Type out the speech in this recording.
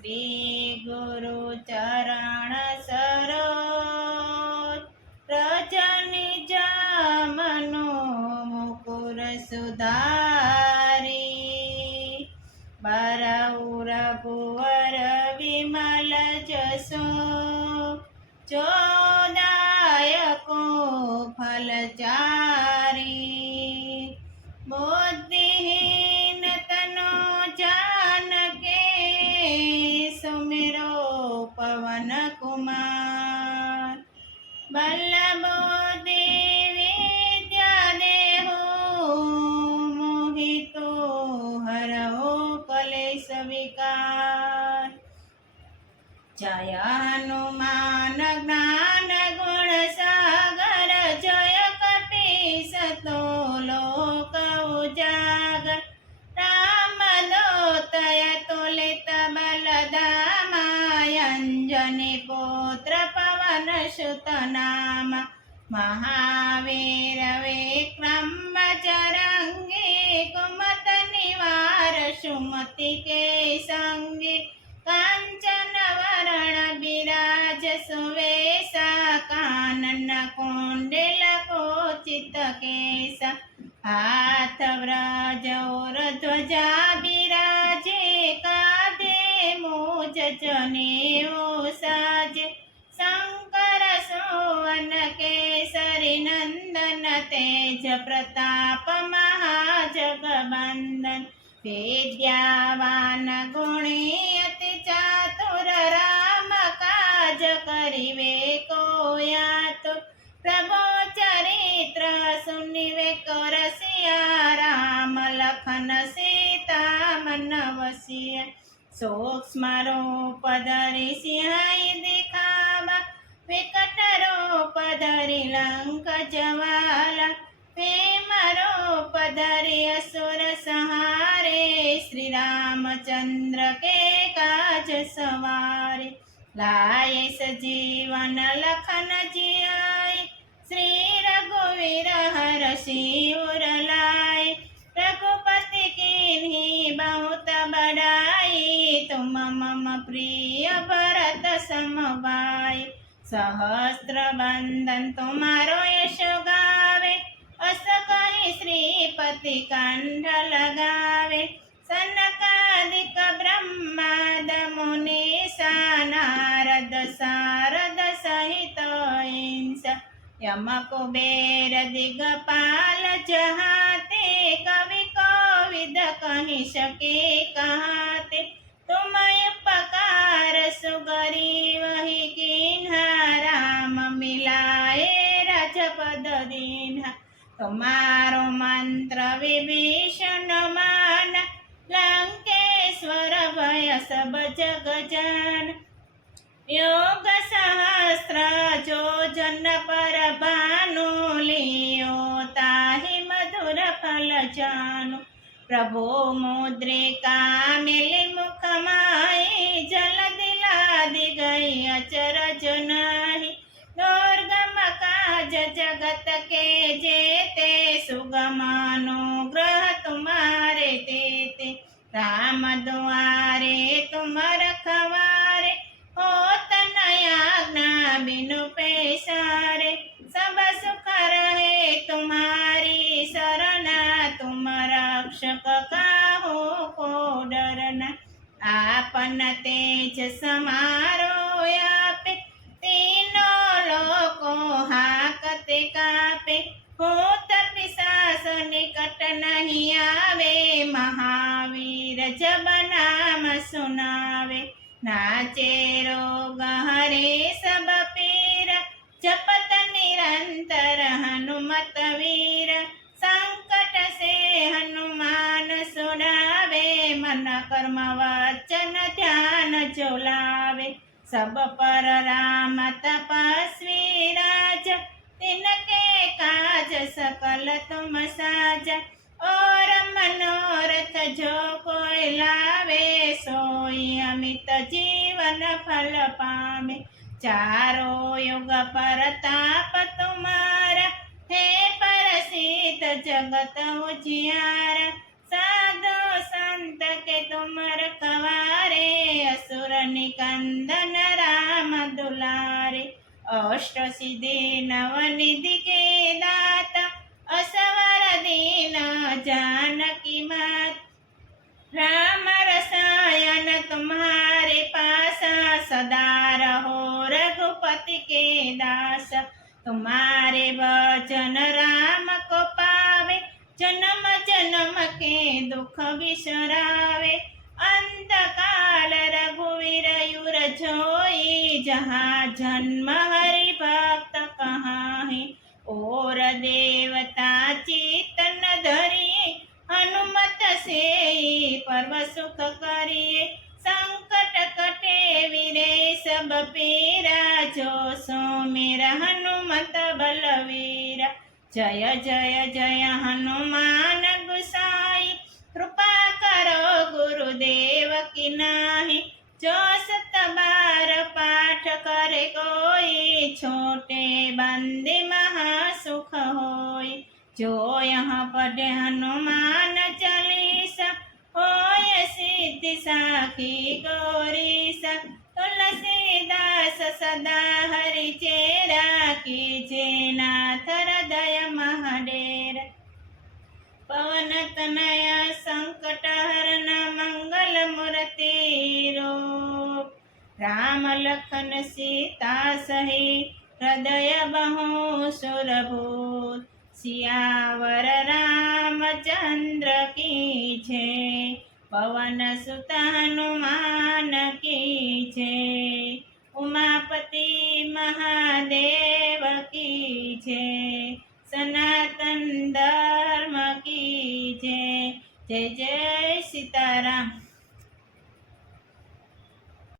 श्री गुरु चरण सरोज रजनिज मनो मुकुर सुधारी बरऊ रघुवर विमल जसो चोदायको फलचारी बुद्धिहीन तनो जानके सुमिरो पवन कुमार बल्लभोदि विद्या देहो मोहितो हरहो कलेश विकार जय हनुमान ज्ञान गुण सागर जय कपीस तो लोक उजागर रामदूतय तुलित बलधामा अंजनी पुत्र पवन सुत नाम महावीर विक्रम बजरंगी कुमत निवार सुमति के संगी कांचन वरण विराज सुवेशा कानन कुंडल कोचित केसा हाथ व्रज और ध्वजा विराजे काधे मूज जनेऊ साजे शंकर सोवन केसरी नंदन तेज प्रताप महाजगबंदन विद्यावान गुणी अति चातुर राम काज करिवे को यातुर प्रभु चरित्र सुनिवे को रसिया राम लखन सीता मन वसिया सूक्ष्म रूप धरि सिंहाई दिखावा विकट रूप धरि लंक जवाला प्रेम रूप धरि असुर संहारे श्री रामचंद्र के काज सवारे लाए सजीवन लखन जियाए श्री रघुवीर हरषि उर लाए रघुपति कीन्ही बहुत बड़ाई तुम मम प्रिय भरत सम भाई सहस्त्र बंदन तुम्हारो यश गावे अस कहि श्रीपति कंठ लगावे सनकादिक ब्रह्माद मुनीसा नारद सारद सहित इंस यम कुबेर दिगपाल जहाते कवि कोविद कहि सके कहाते तुम उपकार सुगरीव ही कीन्हा राम मिलाए राजपद दीन्हा तुम्हारो मंत्र विभीषण मान लंकेश्वर भय सब जग जान योग सहस्त्र जो जन पर भानु लियो ताहि मधुर फल जानु प्रभु मुद्रिका मिली मुख माही जल दिलादि गई अचरज नाही दुर्गम काज जगत के जेते सुगम अनुग्रह तुम्हारे तेते राम दुआरे तुम रखवारे होत न आज्ञा बिनु पैसारे सब सुख रहे तुम्हारी शरणा तुम रक्षक काहू को डरना आपन तेज समारो आपे तीनों लोकों हाकते कापे भूत पिशाच निकट नहीं आवे महावीर जब नाम सुनावे नाचे रोग हरे सब पीर जपत निरंतर हनुमत वीर संकट से हनुमान सुनावे मन कर्म वचन ध्यान जो लावे सब पर राम तपस्वी राज तिनके काज सकल तुम साजा और मनोरथ जो कोई लावे सोई अमित जीवन फल पावे चारों युग परताप तुम्हारा हे प्रसिद्ध जगत उजियारा साधु संत के तुम रखवारे असुर कंदन राम दुलारे। अष्ट सिद्धि नवनिधि के दाता असवर दीन जानकी मात। राम रसायन तुम्हारे पासा सदा रहो रघुपति के दास। तुम्हारे वचन राम को पावे जन्म जन्म के दुख बिसरावे। अंतकाल रघुवीर युर जोई जहाँ जन्म हरि भक्त कहाहि। और देवता चेतन धरिए हनुमत से पर्व सुख करिए। संकट कटे विरे सब पीरा जो सो मेरा हनुमत बलवीरा। जय जय जय हनुमान गुसाई कृपा करो गुरुदेव की नाही। जो सत बार पाठ करे कोई छोटे बंदे महासुख होई। जो यहाँ पढ़े हनुमान चालीसा होय सिद्धि साखी गौरीसा। तुलसीदास सदा हरि चेरा कीजे नाथ हृदय महाडेर। पवन तनय संकट हरन मंगल मूर्ति रूप। राम लखन सीता सहित हृदय बहु सुरभूत। सियावर रामचंद्र की जय पवन सुत हनुमान की जय। उमापति महादेव की जय सनातन धर्म की जय। जय जय सीताराम।